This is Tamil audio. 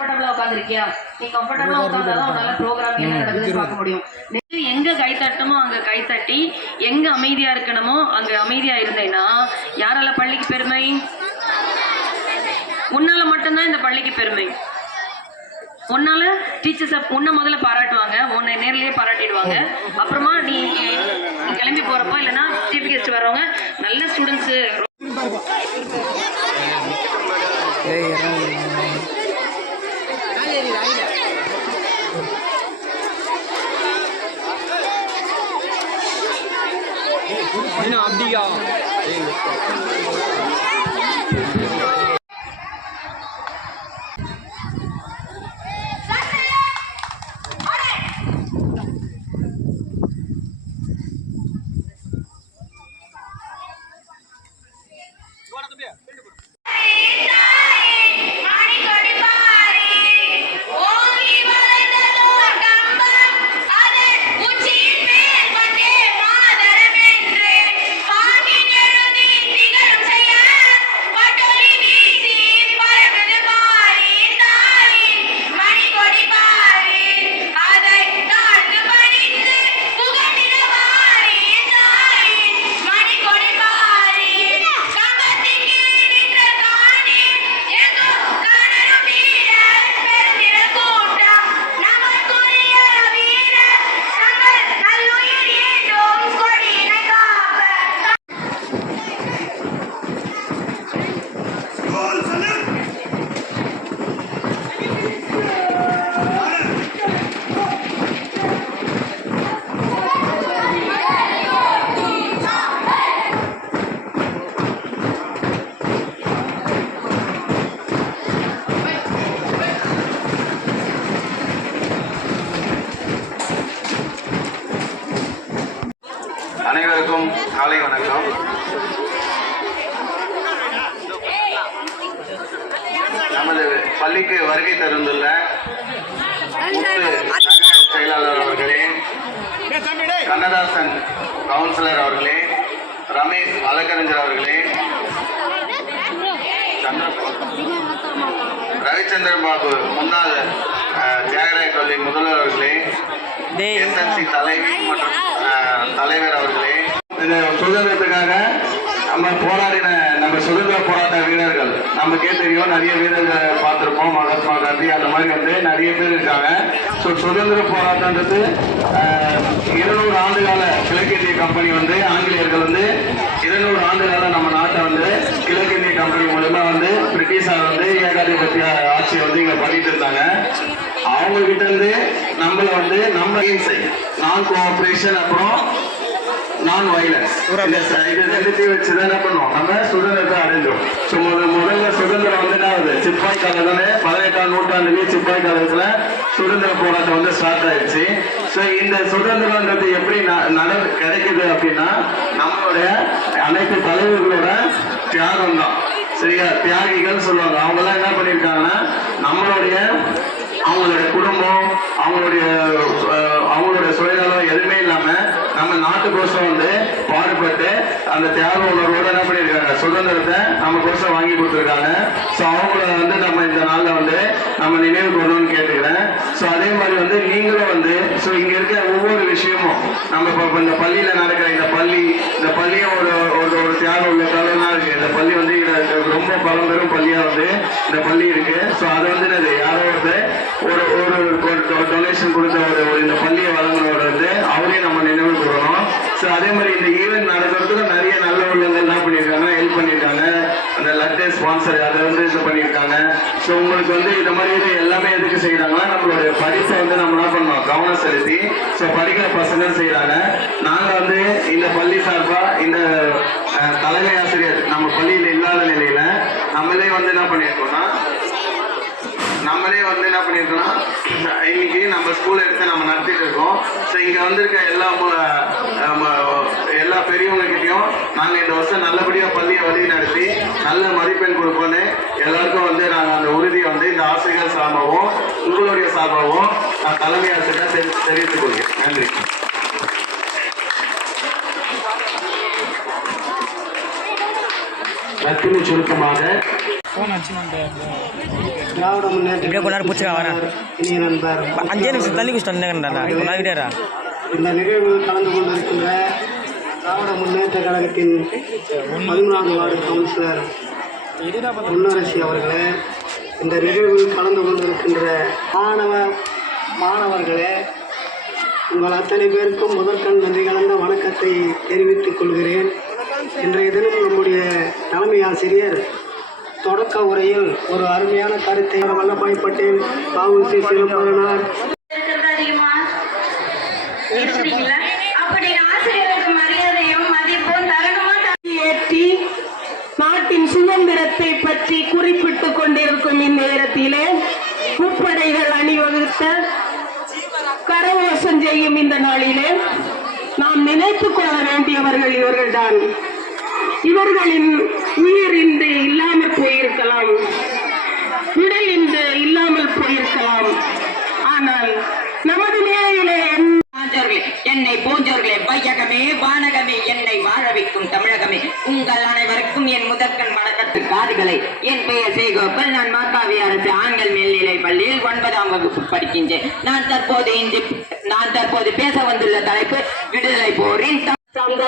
கம்ஃபர்டபுளா உட்காந்துருக்கியா நீ கம்ஃபர்டபுளா உட்காந்தாதான் உன்னால ப்ரோக்ராம் என்ன நடக்குதுன்னு பார்க்க முடியும். எங்க கை தட்டமோ அங்க கை தட்டி எங்க அமைதியா இருக்கணுமோ அங்க அமைதியா இருந்தேன்னா யாரால பள்ளிக்கு பெருமை? உன்னால மட்டும்தான் இந்த பள்ளிக்கு பெருமை. உன்னால டீச்சர்ஸை உன்னை முதல்ல பாராட்டுவாங்க உன்னை நேர்லயே பாராட்டிடுவாங்க. அப்புறமா நீ நீ கிளம்பி போறப்போ இல்லைன்னா சீஃப் கெஸ்ட் வரவங்க நல்ல ஸ்டூடெண்ட்ஸ் Yine Abdi ya. காலை வணக்கம். நமது பள்ளிக்கு வருகை தருந்துள்ள செயலாளர் அவர்களே கண்ணதாசன் கவுன்சிலர் அவர்களே ரமேஷ் வழக்கறிஞர் அவர்களே சந்திர- ரவிச்சந்திரன் பாபு முன்னாள் தியாகராய கல்வி முதல்வர் அவர்களே எஸ்என்சி தலைவி மற்றும் அஹ், தலைவர் அவர்களே இந்த சுதந்திரத்துக்காக நம்ம போராடின நம்ம சுதந்திர போராட்ட வீரர்கள். நமக்கே தெரியும் நிறைய வீரர்கள் பார்த்துருப்போம். மகாத்மா காந்தி அந்த மாதிரி வந்து நிறைய பேர் இருக்காங்க. ஸோ சுதந்திர போராட்டன்றது இருநூறு ஆண்டு கால கிழக்கிந்திய கம்பெனி வந்து ஆங்கிலேயர்கள் வந்து இருநூறு ஆண்டு கால நம்ம நாட்டை வந்து கிழக்கிந்திய கம்பெனி மூலமா வந்து பிரிட்டிஷார் வந்து ஏகாதிபத்திய ஆட்சியை வந்து இங்கே பண்ணிட்டு இருந்தாங்க. அவங்க கிட்ட இருந்து நம்மளை வந்து நம்ம நான் கோஆபரேஷன் அப்புறம் நான் வயலன்ஸ் இது ரெண்டுத்தையும் வச்சு தான் என்ன பண்ணுவோம் நம்ம சுதந்திரத்தை அடைஞ்சோம் ஸோ முதல் முதல்ல சுதந்திரம் வந்து என்ன ஆகுது சிப்பாய் காலத்துல பதினெட்டாம் நூற்றாண்டுலேயே சிப்பாய் காலத்துல சுதந்திர போராட்டம் வந்து ஸ்டார்ட் ஆயிடுச்சு. ஸோ இந்த சுதந்திரன்றது எப்படி நட கிடைக்குது அப்படின்னா நம்மளுடைய அனைத்து தலைவர்களோட தியாகம் தான் சரியா? தியாகிகள் சொல்லுவாங்க. அவங்க எல்லாம் என்ன பண்ணியிருக்காங்கன்னா நம்மளுடைய அவங்களுடைய குடும்பம் அவங்களுடைய அவங்களுடைய இல்லாம நம்ம நாட்டுக்கோசம் வந்து பாடுபட்டு அந்த தியாக உணர்வோட என்ன பண்ணியிருக்காங்க? சுதந்திரத்தை நமக்கோசம் வாங்கி கொடுத்துருக்காங்க. ஸோ அவங்கள வந்து நம்ம இந்த நாளில் வந்து நம்ம நினைவு கொள்ளணும்னு கேட்டுக்கிறேன். ஸோ அதே மாதிரி வந்து நீங்களும் வந்து ஸோ இங்கே இருக்கிற ஒவ்வொரு விஷயமும் நம்ம இப்போ இந்த பள்ளியில் நடக்கிற இந்த பள்ளி இந்த பள்ளியும் ஒரு ஒரு ஒரு தியாகம் உள்ள தலைவனாக இருக்குது இந்த பள்ளி வந்து ரொம்ப பழம்பெரும் பள்ளியாக வந்து இந்த பள்ளி இருக்குது ஸோ அதை வந்து யாரும் யாரோ வந்து ஒரு ஒரு டொனேஷன் கொடுத்த ஒரு ஒரு இந்த பள்ளியை வழங்குறவர் வந்து அவரையும் நம்ம நினைவு கூறணும் ஸோ அதே மாதிரி இந்த ஈவெண்ட் நடக்கிறதுக்கு நிறைய நல்ல உள்ளவங்க என்ன பண்ணியிருக்காங்க ஹெல்ப் பண்ணியிருக்காங்க அந்த லட்டு ஸ்பான்சர் அதை வந்து இது பண்ணியிருக்காங்க. ஸோ உங்களுக்கு வந்து இந்த மாதிரி இது எல்லாமே எதுக்கு செய்கிறாங்கன்னா நம்மளுடைய படிப்பை வந்து நம்ம என்ன பண்ணோம் கவனம் செலுத்தி. ஸோ படிக்கிற பசங்க செய்கிறாங்க நாங்கள் வந்து இந்த பள்ளி சார்பாக இந்த தலைமை ஆசிரியர் நம்ம பள்ளியில் இல்லாத நிலையில் நம்மளே வந்து என்ன பண்ணியிருக்கோம்னா நம்மளே வந்து என்ன பண்ணியிருக்கோம்னா இன்னைக்கு நம்ம ஸ்கூல் எடுத்து நம்ம நடத்திட்டு இருக்கோம். ஸோ இங்கே வந்திருக்க எல்லா நாங்கள் இந்த வருஷம் நல்லபடியாக பள்ளியை வழி நடத்தி நல்ல மதிப்பெண் கொடுப்போன்னு எல்லாருக்கும் வந்து நாங்கள் அந்த உறுதியை வந்து இந்த ஆசிரியர் சார்பாகவும் உங்களுடைய சார்பாகவும் நான் தலைமை ஆசிரியர் தெரி தெரிவித்துக் கொள்கிறேன். நன்றி. ரத்தின சுருக்கமாக. இப்படியே வரேன். நண்பர் அஞ்சே நிமிஷம் தள்ளி குடிச்சிட்டு விடையா இந்த நிகழ்வில் கலந்து கொண்டிருக்கின்ற திராவிட முன்னேற்ற கழகத்தின் பதிமூணாவது வார்டு கவுன்சிலர் முன்னரசி அவர்களே இந்த நிகழ்வில் கலந்து கொண்டிருக்கின்ற மாணவ மாணவர்களே உங்கள் அத்தனை பேருக்கும் முதற்கண் நன்றி கலந்த வணக்கத்தை தெரிவித்துக் கொள்கிறேன். இன்றைய தினம் நம்முடைய தலைமை ஆசிரியர் தொடக்க உரையில் ஒரு அருமையான கருத்தை வல்லபாய் பட்டேல் பாவூசி சிவபுரனார் இருக்கிறது அப்படி கொண்டிருக்கும் இந்நேரத்திலே முப்படைகள் அணிவகுத்த கரகோஷம் செய்யும் இந்த நாளிலே நாம் நினைத்துக் கொள்ள வேண்டியவர்கள் இவர்கள்தான். இவர்களின் உயிர் இன்று இல்லாமல் போயிருக்கலாம். உடல் இன்று இல்லாமல் போயிருக்கலாம் ஆனால் நமது நிலையிலே என்ன போன்றோர்களே, என்னை போன்றோர்களே வையகமே வானகமே என்னை வாழ வைக்கும் தமிழகமே உங்கள் அனைவருக்கும் என் முதற்கண் வணக்கத்து காதுகளை என் பெயர் சேகோபால் நான் மாக்காவி அரசு ஆண்கள் மேல்நிலை பள்ளியில் ஒன்பதாம் வகுப்பு படிக்கின்றேன். நான் தற்போது இன்று நான் தற்போது பேச வந்துள்ள தலைப்பு விடுதலை போரின் from the